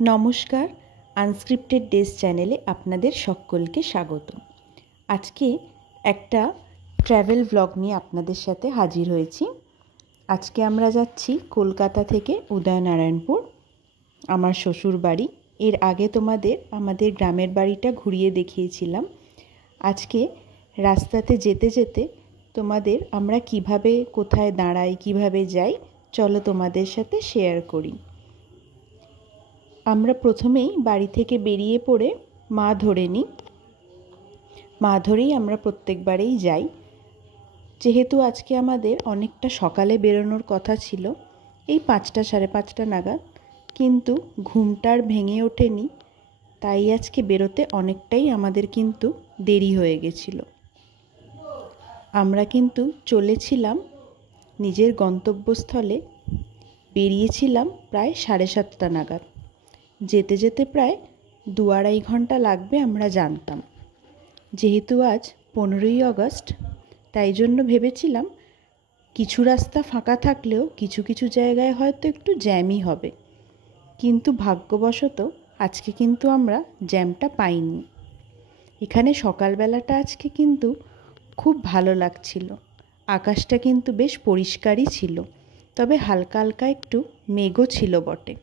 নমস্কার, unscripted days চ্যানেলে আপনাদের সকলকে স্বাগত। আজকে একটা ট্র্যাভেল ব্লগ নিয়ে আপনাদের সাথে হাজির হয়েছি। আজকে আমরা যাচ্ছি কলকাতা থেকে উদয়নারায়ণপুর, আমার শ্বশুর বাড়ি। এর আগে তোমাদের আমাদের গ্রামের বাড়িটা ঘুরিয়ে দেখিয়েছিলাম। আজকে রাস্তাতে যেতে যেতে তোমাদের আমরা কিভাবে কোথায় দাঁড়াই, কিভাবে যাই, চলো তোমাদের সাথে শেয়ার করি। আমরা প্রথমেই বাড়ি থেকে বেরিয়ে পড়ে মা ধরে নিই। মা ধরেই আমরা প্রত্যেকবারেই যাই। যেহেতু আজকে আমাদের অনেকটা সকালে বেরোনোর কথা ছিল, এই 5টা সাড়ে 5টা নাগাদ, কিন্তু ঘুমটার ভেঙে ওঠেনি, তাই আজকে বেরোতে অনেকটাই আমাদের কিন্তু দেরি হয়ে গেছিল। আমরা কিন্তু চলেছিলাম নিজের গন্তব্যস্থলে, বেরিয়েছিলাম প্রায় 7:30 নাগাদ। যেতে যেতে প্রায় 2-2.5 ঘন্টা লাগবে আমরা জানতাম। যেহেতু আজ 15ই আগস্ট, তাই জন্য ভেবেছিলাম কিছু রাস্তা ফাঁকা থাকলেও কিছু কিছু জায়গায় হয়তো একটু জ্যামই হবে, কিন্তু ভাগ্যবশত আজকে কিন্তু আমরা জ্যামটা পাইনি। এখানে সকালবেলাটা আজকে কিন্তু খুব ভালো লাগছিল। আকাশটা কিন্তু বেশ পরিষ্কারই ছিল, তবে হালকা হালকা একটু মেঘও ছিল বটে।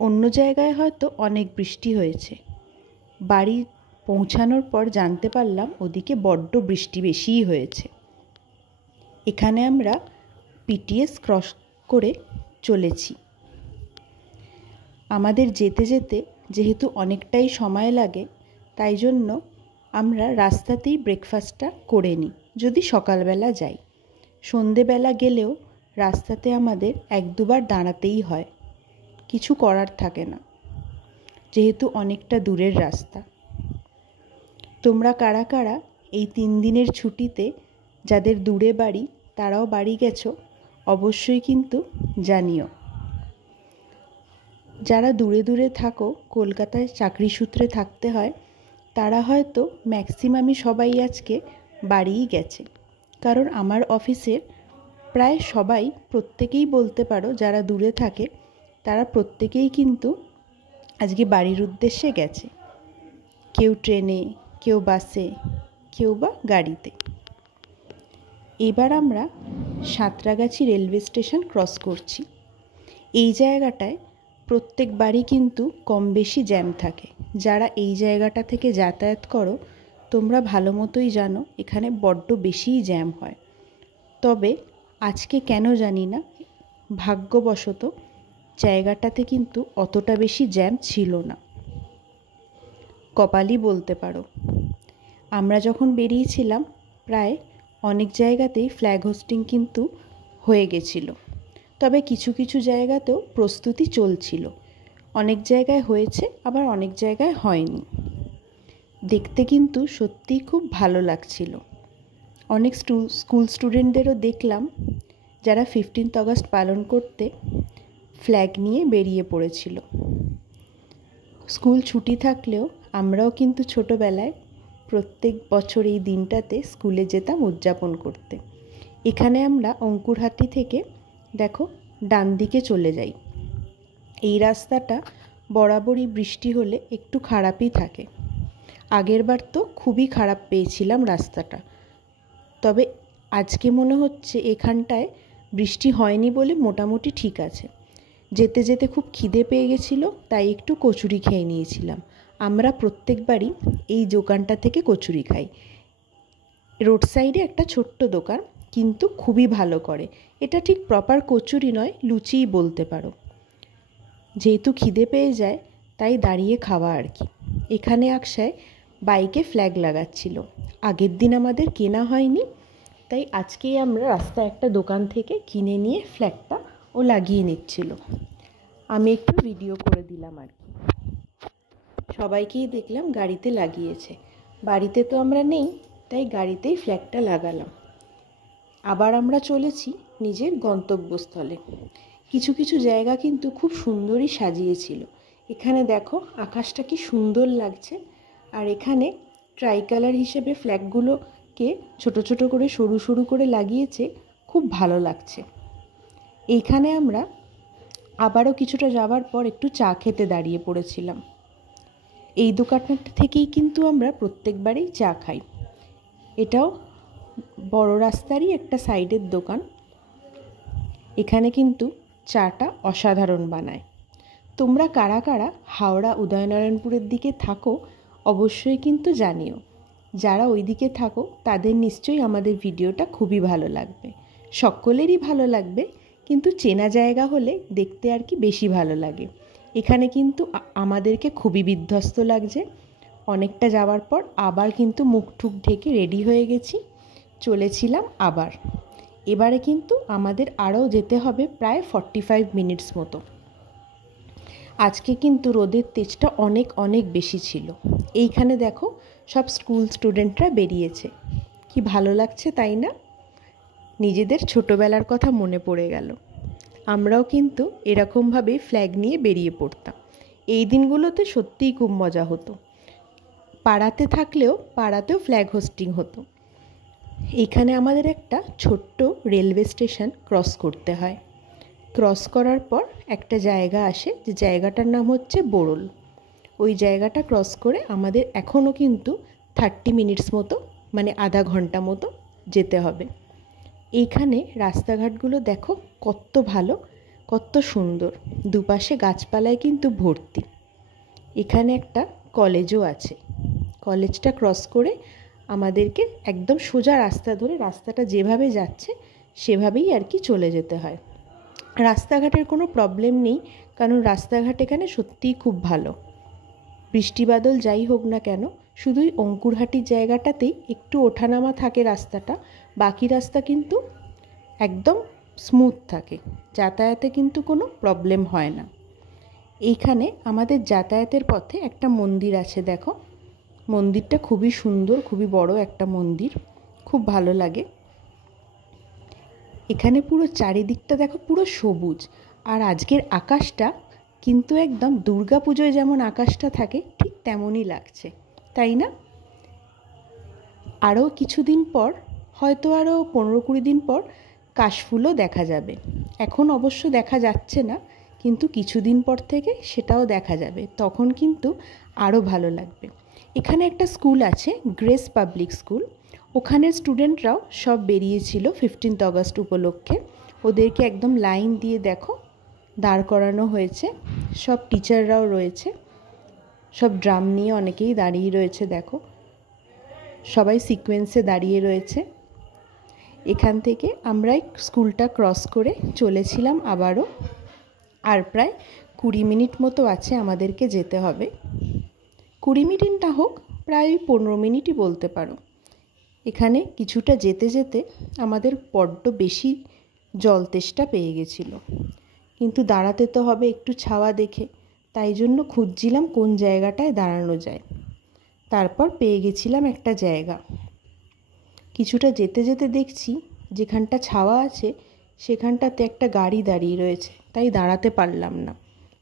অন্য জায়গায় হয়তো অনেক বৃষ্টি হয়েছে। বাড়ি পৌঁছানোর পর জানতে পারলাম ওদিকে বড্ড বৃষ্টি বেশিই হয়েছে। এখানে আমরা পিটিএস ক্রস করে চলেছি। আমাদের যেতে যেতে যেহেতু অনেকটাই সময় লাগে, তাই জন্য আমরা রাস্তাতেই ব্রেকফাস্টটা করে নিই যদি সকালবেলা যাই। সন্ধেবেলা গেলেও রাস্তাতে আমাদের 1-2বার দাঁড়াতেই হয়, কিছু করার থাকে না, যেহেতু অনেকটা দূরের রাস্তা। তোমরা কারা কারা এই 3 দিনের ছুটিতে যাদের দূরে বাড়ি, তারাও বাড়ি গেছো, অবশ্যই কিন্তু জানিও। যারা দূরে দূরে থাকো, কলকাতায় চাকরি সূত্রে থাকতে হয়, তারা হয়তো ম্যাক্সিমামই সবাই আজকে বাড়িই গেছে। কারণ আমার অফিসের প্রায় সবাই, প্রত্যেকেই বলতে পারো, যারা দূরে থাকে তারা প্রত্যেকেই কিন্তু আজকে বাড়ির উদ্দেশ্যে গেছে। কেউ ট্রেনে, কেউ বাসে, কেউ বা গাড়িতে। এবার আমরা সাঁতরাগাছি রেলওয়ে স্টেশন ক্রস করছি। এই জায়গাটায় প্রত্যেকবারই কিন্তু কম বেশি জ্যাম থাকে। যারা এই জায়গাটা থেকে যাতায়াত করো, তোমরা ভালো মতোই জানো এখানে বড্ড বেশিই জ্যাম হয়। তবে আজকে কেন জানি না, ভাগ্যবশত জায়গাটাতে কিন্তু অতটা বেশি জ্যাম ছিল না। কপালই বলতে পারো। আমরা যখন বেরিয়েছিলাম প্রায় অনেক জায়গাতেই ফ্ল্যাগ হোস্টিং কিন্তু হয়ে গেছিল, তবে কিছু কিছু জায়গাতেও প্রস্তুতি চলছিল। অনেক জায়গায় হয়েছে, আবার অনেক জায়গায় হয়নি। দেখতে কিন্তু সত্যিই খুব ভালো লাগছিল। অনেক স্কুল স্টুডেন্টদেরও দেখলাম যারা 15th আগস্ট পালন করতে ফ্ল্যাগ নিয়ে বেরিয়ে পড়েছিল। স্কুল ছুটি থাকলেও আমরাও কিন্তু ছোটোবেলায় প্রত্যেক বছর এই দিনটাতে স্কুলে যেতাম উদযাপন করতে। এখানে আমরা অঙ্কুরহাটি থেকে দেখো ডান দিকে চলে যাই। এই রাস্তাটা বরাবরই বৃষ্টি হলে একটু খারাপই থাকে। আগেরবার তো খুবই খারাপ পেয়েছিলাম রাস্তাটা, তবে আজকে মনে হচ্ছে এখানটায় বৃষ্টি হয়নি বলে মোটামুটি ঠিক আছে। যেতে যেতে খুব খিদে পেয়ে গেছিলো, তাই একটু কচুরি খেয়ে নিয়েছিলাম। আমরা প্রত্যেকবারই এই দোকানটা থেকে কচুরি খাই। রোড সাইডে একটা ছোট্ট দোকান, কিন্তু খুবই ভালো করে। এটা ঠিক প্রপার কচুরি নয়, লুচিই বলতে পারো। যেহেতু খিদে পেয়ে যায়, তাই দাঁড়িয়ে খাওয়া আর কি। এখানে আকশায় বাইকে ফ্ল্যাগ লাগাচ্ছিল। আগের দিন আমাদের কেনা হয়নি, তাই আজকেই আমরা রাস্তায় একটা দোকান থেকে কিনে নিয়ে ফ্ল্যাগটা ও লাগিয়ে নিচ্ছিল। আমি একটু ভিডিও করে দিলাম আর কি। সবাইকেই দেখলাম গাড়িতে লাগিয়েছে। বাড়িতে তো আমরা নেই, তাই গাড়িতেই ফ্ল্যাগটা লাগালাম। আবার আমরা চলেছি নিজের গন্তব্যস্থলে। কিছু কিছু জায়গা কিন্তু খুব সুন্দরই সাজিয়েছিল। এখানে দেখো আকাশটা কি সুন্দর লাগছে। আর এখানে ট্রাইকালার হিসেবে ফ্ল্যাগগুলোকে ছোট ছোট করে সরু সরু করে লাগিয়েছে, খুব ভালো লাগছে। এইখানে আমরা আবারও কিছুটা যাওয়ার পর একটু চা খেতে দাঁড়িয়ে পড়েছিলাম। এই দোকানটা থেকেই কিন্তু আমরা প্রত্যেকবারেই চা খাই। এটাও বড় রাস্তারই একটা সাইডের দোকান। এখানে কিন্তু চাটা অসাধারণ বানায়। তোমরা কারা কারা হাওড়া উদয়নারায়ণপুরের দিকে থাকো অবশ্যই কিন্তু জানিও। যারা ওই দিকে থাকো তাদের নিশ্চয়ই আমাদের ভিডিওটা খুবই ভালো লাগবে। সকলেরই ভালো লাগবে, কিন্তু চেনা জায়গা হলে দেখতে আর কি বেশি ভালো লাগে। এখানে কিন্তু আমাদেরকে খুবই বিধ্বস্ত লাগছে। অনেকটা যাওয়ার পর আবার কিন্তু মুখ টুক ঢেকে রেডি হয়ে গেছি, চলেছিলাম আবার। এবারে কিন্তু আমাদের আরও যেতে হবে প্রায় 45 মিনিটস মতো। আজকে কিন্তু রোদের তেজটা অনেক অনেক বেশি ছিল। এইখানে দেখো সব স্কুল স্টুডেন্টরা বেরিয়েছে, কি ভালো লাগছে তাই না? নিজেদের ছোটোবেলার কথা মনে পড়ে গেল। আমরাও কিন্তু এরকমভাবেই ফ্ল্যাগ নিয়ে বেরিয়ে পড়তাম। এই দিনগুলোতে সত্যিই খুব মজা হতো। পাড়াতে থাকলেও পাড়াতেও ফ্ল্যাগ হোস্টিং হতো। এইখানে আমাদের একটা ছোট্ট রেলওয়ে স্টেশন ক্রস করতে হয়। ক্রস করার পর একটা জায়গা আসে, যে জায়গাটার নাম হচ্ছে বোরল। ওই জায়গাটা ক্রস করে আমাদের এখনও কিন্তু 30 মিনিটস মতো, মানে আধা ঘন্টা মতো যেতে হবে। এইখানে রাস্তাঘাটগুলো দেখো কত ভালো, কত সুন্দর, দুপাশে গাছপালায় কিন্তু ভর্তি। এখানে একটা কলেজও আছে। কলেজটা ক্রস করে আমাদেরকে একদম সোজা রাস্তা ধরে, রাস্তাটা যেভাবে যাচ্ছে সেভাবেই আর কি চলে যেতে হয়। রাস্তাঘাটের কোনো প্রবলেম নেই, কারণ রাস্তাঘাট এখানে সত্যিই খুব ভালো। বৃষ্টি বাদল যাই হোক না কেন, শুধুই অঙ্কুরহাটির জায়গাটাতেই একটু ওঠানামা থাকে রাস্তাটা, বাকি রাস্তা কিন্তু একদম স্মুথ থাকে, যাতায়াতে কিন্তু কোনো প্রবলেম হয় না। এইখানে আমাদের যাতায়াতের পথে একটা মন্দির আছে, দেখো মন্দিরটা খুবই সুন্দর, খুবই বড় একটা মন্দির, খুব ভালো লাগে। এখানে পুরো চারিদিকটা দেখো পুরো সবুজ, আর আজকের আকাশটা কিন্তু একদম দুর্গা পুজোয় যেমন আকাশটা থাকে ঠিক তেমনই লাগছে, তাই না? আরও কিছুদিন পর, হয়তো আরও 15-20 দিন পর কাশফুলও দেখা যাবে। এখন অবশ্য দেখা যাচ্ছে না, কিন্তু কিছুদিন পর থেকে সেটাও দেখা যাবে, তখন কিন্তু আরও ভালো লাগবে। এখানে একটা স্কুল আছে, গ্রেস পাবলিক স্কুল। ওখানের স্টুডেন্টরাও সব বেরিয়েছিল 15th অগস্ট উপলক্ষে। ওদেরকে একদম লাইন দিয়ে দেখো দাঁড় করানো হয়েছে। সব টিচাররাও রয়েছে, সব ড্রাম নিয়ে অনেকেই দাঁড়িয়ে রয়েছে, দেখো সবাই সিকোয়েন্সে দাঁড়িয়ে রয়েছে। এখান থেকে আমরা স্কুলটা ক্রস করে চলেছিলাম আবারও। আর প্রায় 20 মিনিট মতো আছে আমাদেরকে যেতে হবে। 20 মিনিট না হোক, প্রায় 15 মিনিটই বলতে পারো। এখানে কিছুটা যেতে যেতে আমাদের বড্ড বেশি জল তেষ্টা পেয়ে গেছিল, কিন্তু দাঁড়াতে তো হবে একটু ছাওয়া দেখে, তাই জন্য খুঁজছিলাম কোন জায়গাটায় দাঁড়ানো যায়। তারপর পেয়ে গেছিলাম একটা জায়গা। কিছুটা যেতে যেতে দেখছি যেখানটা ছাওয়া আছে সেখানটাতে একটা গাড়ি দাঁড়িয়ে রয়েছে, তাই দাঁড়াতে পারলাম না,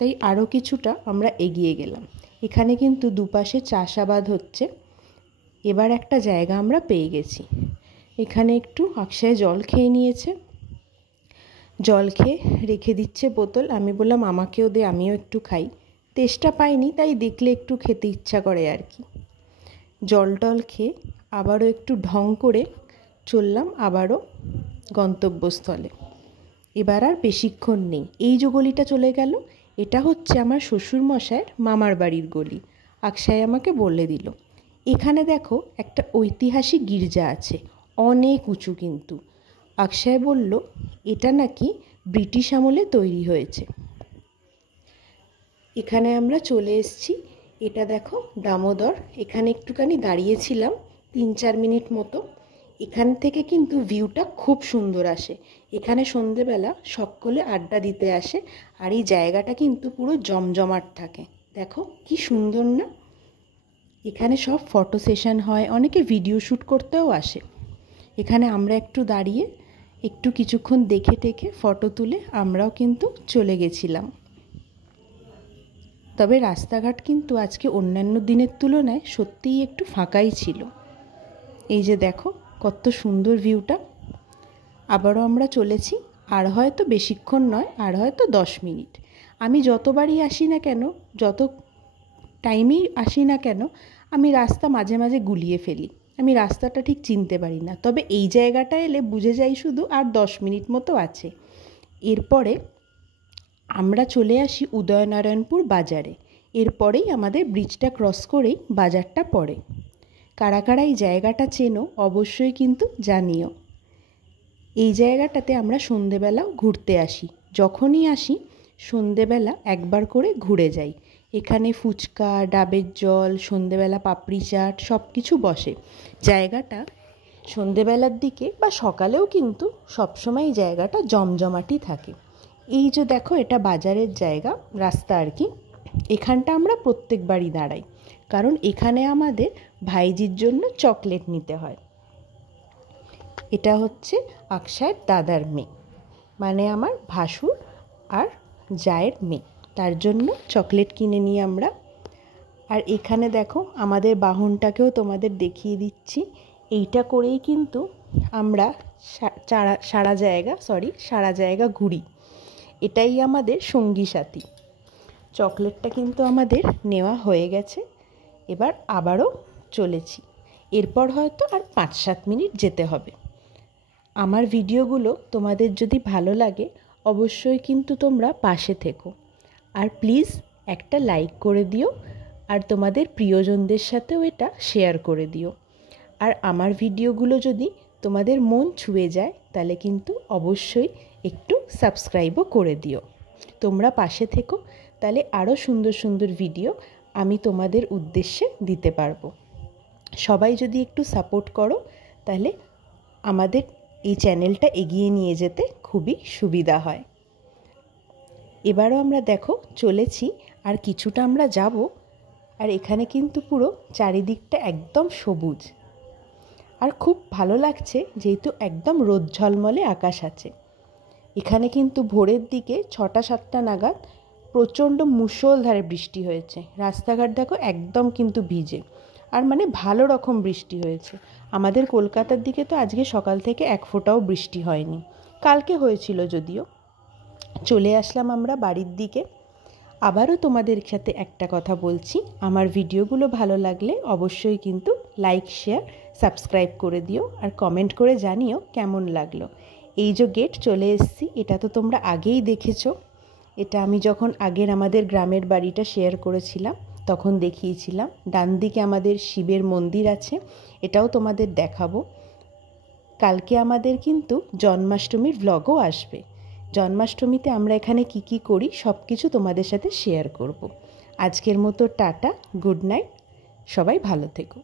তাই আরও কিছুটা আমরা এগিয়ে গেলাম। এখানে কিন্তু দুপাশে চাষাবাদ হচ্ছে। এবার একটা জায়গা আমরা পেয়ে গেছি। এখানে একটু আকশায় জল খেয়ে নিয়েছে, জল খেয়ে রেখে দিচ্ছে বোতল। আমি বললাম আমাকেও দে, আমিও একটু খাই। তেষ্টা পাইনি, তাই দেখলে একটু খেতে ইচ্ছা করে আর কি। জল টল খেয়ে আবারও একটু ঢং করে চললাম আবারও গন্তব্যস্থলে। এবার আর বেশিক্ষণ নেই, এই যে গলিটা চলে গেল এটা হচ্ছে আমার শ্বশুরমশায়ের মামার বাড়ির গলি। আকশায় আমাকে বলে দিল। এখানে দেখো একটা ঐতিহাসিক গির্জা আছে, অনেক উঁচু, কিন্তু আকশায় বলল এটা নাকি ব্রিটিশ আমলে তৈরি হয়েছে। এখানে আমরা চলে এসেছি। এটা দেখো দামোদর। এখানে একটুখানি দাঁড়িয়েছিলাম 3-4 মিনিট মতো। এখান থেকে কিন্তু ভিউটা খুব সুন্দর আসে। এখানে সন্ধেবেলা সকলে আড্ডা দিতে আসে, আর এই জায়গাটা কিন্তু পুরো জমজমাট থাকে। দেখো কি সুন্দর না? এখানে সব ফটো সেশন হয়, অনেকে ভিডিও শ্যুট করতেও আসে। এখানে আমরা একটু দাঁড়িয়ে একটু কিছুক্ষণ দেখে টেখে ফটো তুলে আমরাও কিন্তু চলে গেছিলাম। তবে রাস্তাঘাট কিন্তু আজকে অন্যান্য দিনের তুলনায় সত্যিই একটু ফাঁকাই ছিল। এই যে দেখো কত সুন্দর ভিউটা। আবারও আমরা চলেছি আর হয়তো বেশিক্ষণ নয়, আর হয়তো 10 মিনিট। আমি যতবারই আসি না কেন, যত টাইমেই আসি না কেন, আমি রাস্তা মাঝে মাঝে গুলিয়ে ফেলি। আমি রাস্তাটা ঠিক চিনতে পারি না, তবে এই জায়গাটা এলে বুঝে যাই শুধু আর 10 মিনিট মতো আছে। এরপরে আমরা চলে আসি উদয়নারায়ণপুর বাজারে। এরপরেই আমাদের ব্রিজটা ক্রস করেই বাজারটা পড়ে। কারা কারা এই জায়গাটা চেনো অবশ্যই কিন্তু জানিও। এই জায়গাটাতে আমরা সন্ধেবেলাও ঘুরতে আসি। যখনই আসি সন্ধেবেলা একবার করে ঘুরে যাই। এখানে ফুচকা, ডাবের জল, সন্ধেবেলা পাপড়ি চাট সব কিছু বসে। জায়গাটা সন্ধেবেলার দিকে বা সকালেও কিন্তু সবসময় এই জায়গাটা জমজমাটি থাকে। এই যে দেখো, এটা বাজারের জায়গা, রাস্তা আর কি। এখানটা আমরা প্রত্যেকবারই দাঁড়াই, কারণ এখানে আমাদের ভাইজির জন্য চকলেট নিতে হয়। এটা হচ্ছে আকশার দাদার মেয়ে, মানে আমার ভাসুর আর জায়ের মেয়ে, তার জন্য চকলেট কিনে নিই আমরা। আর এখানে দেখো আমাদের বাহনটাকেও তোমাদের দেখিয়ে দিচ্ছি। এইটা করেই কিন্তু আমরা সারা জায়গা ঘুরি। এটাই আমাদের সঙ্গী সাথী। চকলেটটা কিন্তু আমাদের নেওয়া হয়ে গেছে, এবার আবারও চলেছি। এরপর হয়তো আর 5-7 মিনিট যেতে হবে। আমার ভিডিওগুলো তোমাদের যদি ভালো লাগে অবশ্যই কিন্তু তোমরা পাশে থেকো, আর প্লিজ একটা লাইক করে দিও, আর তোমাদের প্রিয়জনদের সাথেও এটা শেয়ার করে দিও। আর আমার ভিডিওগুলো যদি তোমাদের মন ছুঁয়ে যায় তাহলে কিন্তু অবশ্যই একটু সাবস্ক্রাইবও করে দিও। তোমরা পাশে থেকো, তাহলে আরও সুন্দর সুন্দর ভিডিও আমি তোমাদের উদ্দেশ্যে দিতে পারবো। সবাই যদি একটু সাপোর্ট করো তাহলে আমাদের এই চ্যানেলটা এগিয়ে নিয়ে যেতে খুবই সুবিধা হয়। এবারও আমরা দেখো চলেছি, আর কিছুটা আমরা যাব। আর এখানে কিন্তু পুরো চারিদিকটা একদম সবুজ, আর খুব ভালো লাগছে যেহেতু একদম রোদ ঝলমলে আকাশ আছে। এখানে কিন্তু ভোরের দিকে 6টা-7টা নাগাদ প্রচণ্ড মুষলধারে বৃষ্টি হয়েছে। রাস্তাঘাট দেখো একদম কিন্তু ভিজে, আর মানে ভালো রকম বৃষ্টি হয়েছে। আমাদের কলকাতার দিকে তো আজকে সকাল থেকে এক ফোঁটাও বৃষ্টি হয়নি, কালকে হয়েছিল যদিও। চলে আসলাম আমরা বাড়ির দিকে। আবারও তোমাদের সাথে একটা কথা বলছি, আমার ভিডিওগুলো ভালো লাগলে অবশ্যই কিন্তু লাইক, শেয়ার, সাবস্ক্রাইব করে দিও, আর কমেন্ট করে জানিও কেমন লাগলো। এই যে গেট চলে এসেছি, এটা তো তোমরা আগেই দেখেছো। এটা আমি যখন আগের আমাদের গ্রামের বাড়িটা শেয়ার করেছিলাম তখন দেখিয়েছিলাম। ডান দিকে আমাদের শিবের মন্দির আছে, এটাও তোমাদের দেখাবো। কালকে আমাদের কিন্তু জন্মাষ্টমীর ভ্লগও আসবে। জন্মাষ্টমীতে আমরা এখানে কি করি সব কিছু তোমাদের সাথে শেয়ার করব। আজকের মতো টাটা, গুড নাইট, সবাই ভালো থেকো।